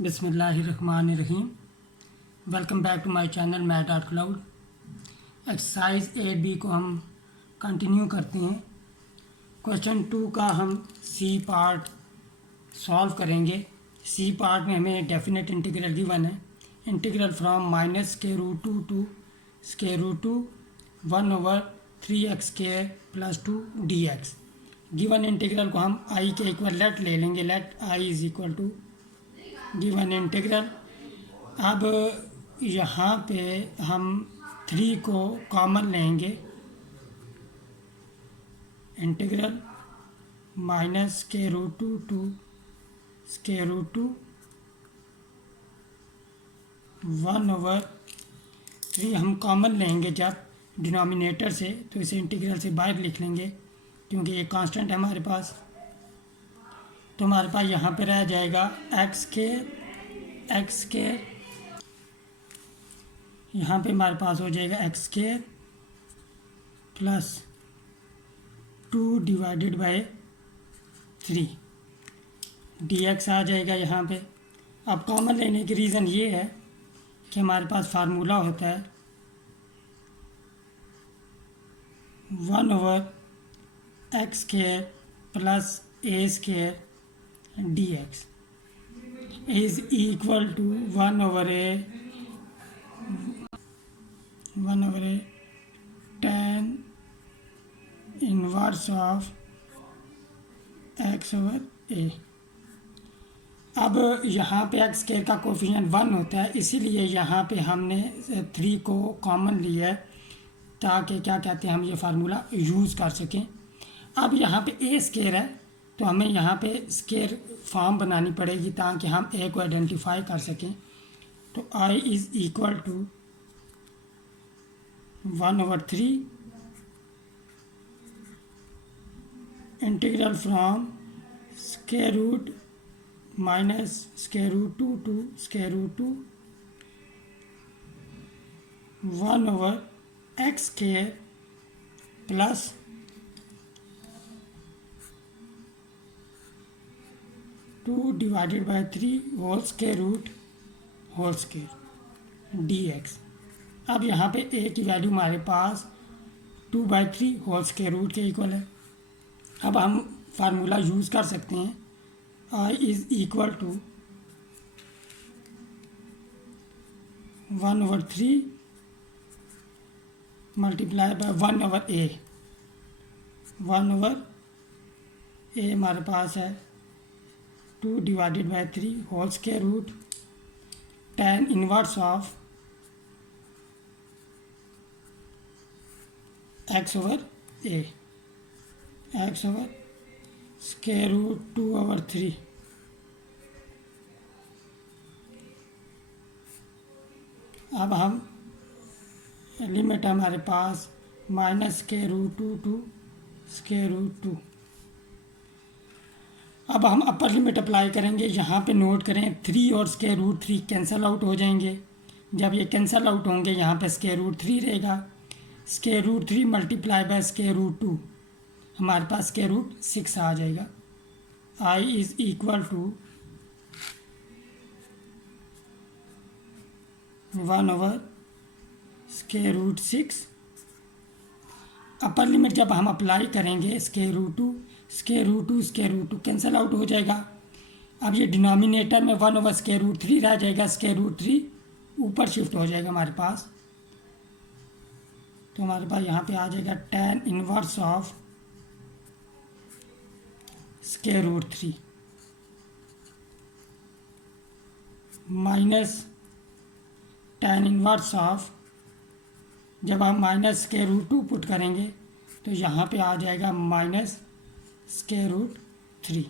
बिस्मिल्लाहिर्रहमानिर्रहीम। Welcome back to my channel math cloud. Exercise 8B को हम कंटिन्यू करते हैं। क्वेश्चन 2 का हम सी पार्ट सॉल्व करेंगे। सी पार्ट में हमें डेफिनेट इंटीग्रल गिवन है। Integral from -√2 to √2 1/3x² + 2 dx। Given integral को हम आई के इक्वल लेट ले लेंगे। Let I is equal to given integral. अब यहाँ पे हम 3 को कॉमन लेंगे। इंटीग्रल -√2 टू √2 1/3 हम कॉमन लेंगे जब डिनोमिनेटर से, तो इसे इंटीग्रल से बाहर लिख लेंगे क्योंकि ये कांस्टेंट है हमारे पास। तो हमारे पास यहाँ पे रह जाएगा x²। यहाँ पे हमारे पास हो जाएगा x² + 2 / 3 dx आ जाएगा यहाँ पे। अब कॉमन लेने की रीज़न ये है कि हमारे पास फार्मूला होता है 1/x² + a² dx is equal to 1/a tan inverse of x/a। अब यहाँ पे x² का कोफिशिएंट 1 होता है, इसीलिए यहाँ पे हमने 3 को कॉमन लिया है ताकि क्या कहते हैं हम ये फार्मूला यूज़ कर सकें। अब यहाँ पे a² है तो हमें यहाँ पे स्केयर फॉर्म बनानी पड़ेगी ताकि हम a को आइडेंटिफाई कर सकें। तो i is equal to 1/3 integral from √-√2 to √2 1/x² + 2 / 3 whole square dx। अब यहाँ पे a की वैल्यू हमारे पास 2/3 होल स्क्वायर रूट के इक्वल है। अब हम फार्मूला यूज़ कर सकते हैं। i is equal to 1/3 multiply by 1/a। 1/a हमारे पास है 2 / 3 whole square root tan inverse of x/a। x/√2/3। अब हम लिमिट हमारे पास -√2 टू √2। अब हम अपर लिमिट अप्लाई करेंगे। यहाँ पे नोट करें 3 और √3 कैंसिल आउट हो जाएंगे। जब ये कैंसिल आउट होंगे यहाँ पे √3 रहेगा। √3 मल्टीप्लाई बाय √2 हमारे पास √6 आ जाएगा। i is equal to 1/√6। Upper limit जब हम अप्लाई करेंगे √2 कैंसिल आउट हो जाएगा। अब ये डिनोमिनेटर में 1/√3 रह जाएगा। √3 ऊपर शिफ्ट हो जाएगा हमारे पास। तो हमारे पास यहाँ पे आ जाएगा tan inverse of √3 minus tan inverse of, जब हम -√2 पुट करेंगे तो यहाँ पे आ जाएगा -√3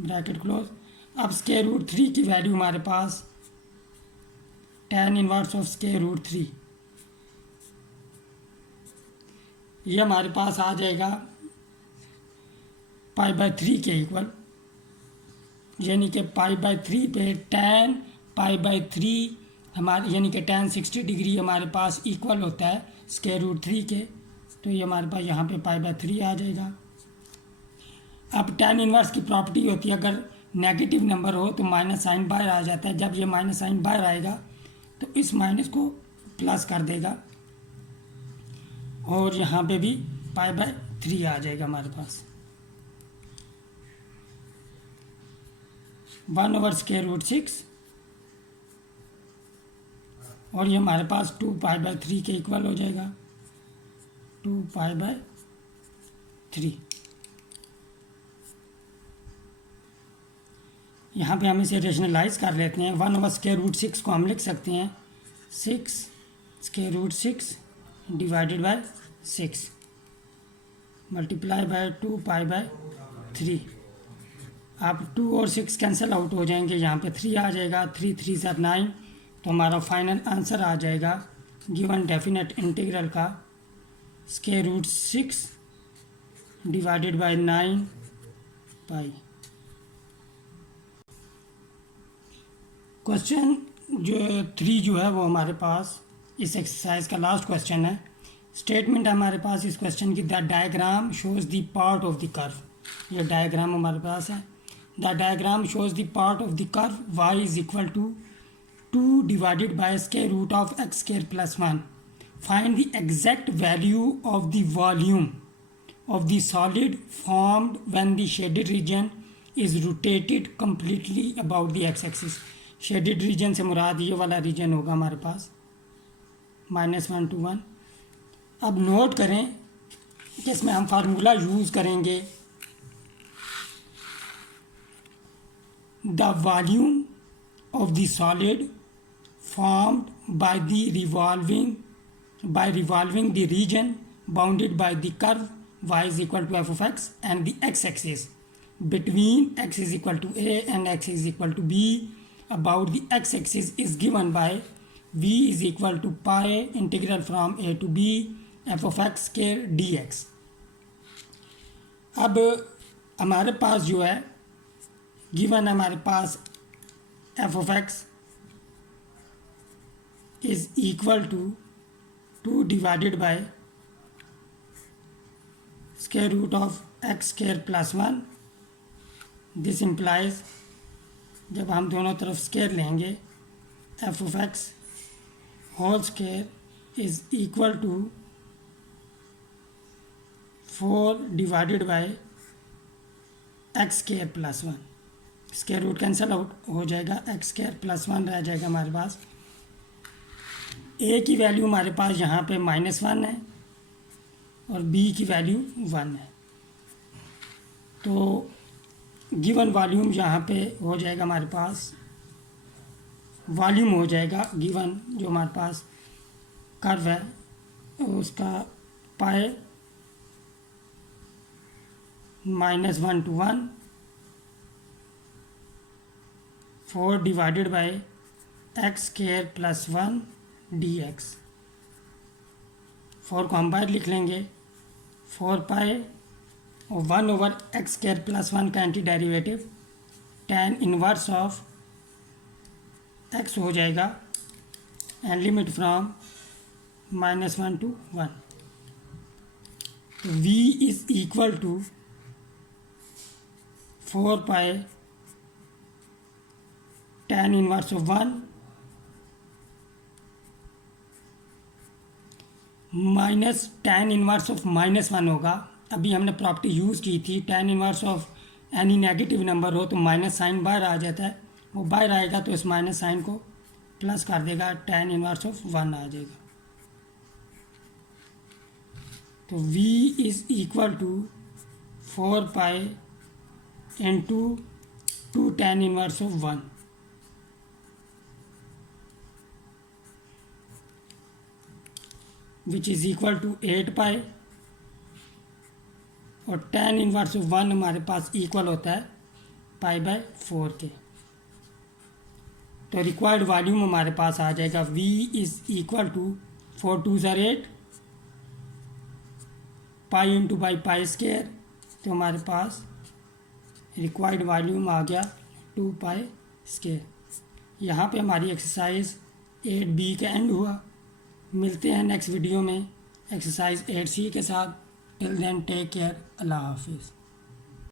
ब्रैकेट क्लोज। अब √3 की वैल्यू हमारे पास tan इनवर्स ऑफ √3 ये हमारे पास आ जाएगा π/3 के इक्वल, यानी कि π/3 पे tan π/3 हमारे यानी कि tan 60 डिग्री हमारे पास इक्वल होता है √3 के। तो ये हमारे पास यहाँ पे π/3 आ जाएगा। अब tan इनवर्स की प्रॉपर्टी होती है, अगर नेगेटिव नंबर हो तो माइनस साइन बाहर आ जाता है। जब ये माइनस साइन बाहर आएगा तो इस माइनस को प्लस कर देगा और यहाँ पे भी π/3 आ जाएगा हमारे पास। 1/√6 और ये हमारे पास 2π/3 के इक्वल हो जाएगा, 2π/3। यहाँ पे हम इसे रेशनलाइज कर लेते हैं। 1/√6 को हम लिख सकते हैं 6√6 डिवाइडेड बाय 6 मल्टीप्लाई बाय 2π/3। अब 2 और 6 कैंसिल आउट हो जाएंगे, यहाँ पे 3 आ जाएगा, 3 3 ज़ा 9, तो हमारा फाइनल आंसर आ जाएगा गिवन डेफिनेट इंटीग्रल का √6 डिवाइडेड बाय 9π। क्वेश्चन जो 3 जो है वो हमारे पास इस एक्सरसाइज का लास्ट क्वेश्चन है। स्टेटमेंट हमारे पास इस क्वेश्चन की, the diagram shows the part of the curve. ये डायग्राम हमारे पास है। The diagram shows the part of the curve y is equal to 2 divided by √x² + 1। Find the exact value of the volume of the solid formed when the shaded region is rotated completely about the x-axis. Shaded region से मुराद ये वाला reason होगा हमारे पास -1 to 1। अब note करें कि इसमें हम फार्मूला यूज़ करेंगे, the volume of the solid formed by revolving the region bounded by the curve y is equal to f(x) and the x-axis between x is equal to a and x is equal to b about the x-axis is given by v is equal to pi integral from a to b f(x) square dx। अब हमारे पास जो है given हमारे पास f(x) is equal to 2 divided by square root of x² + 1। This implies जब हम दोनों तरफ square लेंगे f(x) whole square is equal to 4 divided by x² + 1। Square root cancel out हो जाएगा, x² + 1 रह जाएगा हमारे पास। a की वैल्यू हमारे पास यहाँ पे -1 है और b की वैल्यू 1 है, तो गिवन वॉल्यूम यहाँ पे हो जाएगा हमारे पास, वॉल्यूम हो जाएगा गिवन जो हमारे पास कर्व है उसका पाए -1 to 1 4 divided by x² + 1 dx। 4 को हम बाहर लिख लेंगे, 4π और 1/x² + 1 का anti derivative tan inverse of x हो जाएगा एंड लिमिट फ्रॉम -1 to 1। तो v is equal to 4π tan inverse of 1 minus tan inverse of -1 होगा। अभी हमने प्रॉपर्टी यूज़ की थी, tan inverse of any negative number हो तो माइनस साइन बाहर आ जाता है, वो बाहर आएगा तो इस माइनस साइन को प्लस कर देगा, tan इनवर्स ऑफ 1 आ जाएगा। तो v is equal to 4π into 2 tan inverse of 1 which is equal to 8π और tan इनवर्स ऑफ 1 हमारे पास इक्वल होता है π/4 के। तो रिक्वायर्ड वॉल्यूम हमारे पास आ जाएगा v इज़ इक्वल टू 4 2 ज़ा 8 π इंटू π²। तो हमारे पास रिक्वायर्ड वॉल्यूम आ गया 2π²। यहाँ पे हमारी एक्सरसाइज 8b का एंड हुआ। मिलते हैं नेक्स्ट वीडियो में एक्सरसाइज 8c के साथ। टिल देन टेक केयर, अल्लाह हाफिज़।